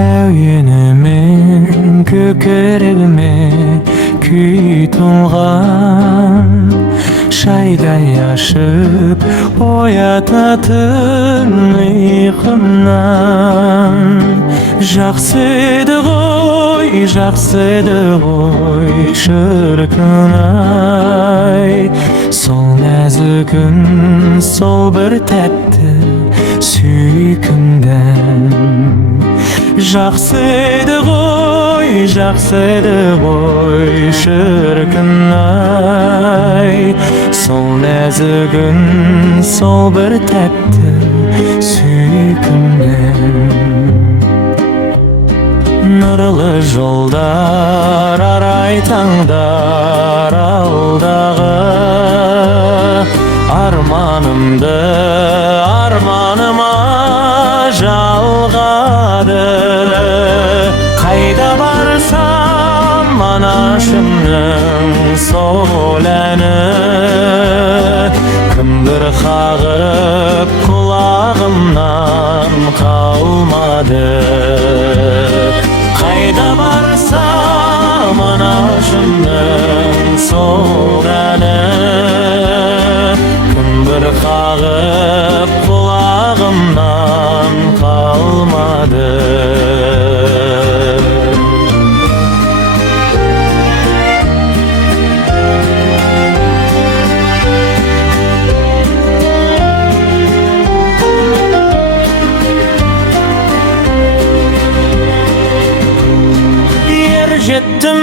әуенімен көкірегіме күй толған, шайдай ашып оятатын ұйқымнан. Жақсы еді ғой шіркін-ай, сол нәзік үн, сол бір тәтті сүйкімден. Жақсы еді ғой шіркін-ай, сол нәзік үн, сол бір тәтті сүйкімден. Нұрлы жолдар, арай таңдар алдағы, арманыма жалғады. Қайда барсам анашымның сол әні, кімдір қағып құлағымнан қалмады. Қайда барсам анашымның сол әні, кімдір қағып құлағымнан қалмады. Жеттім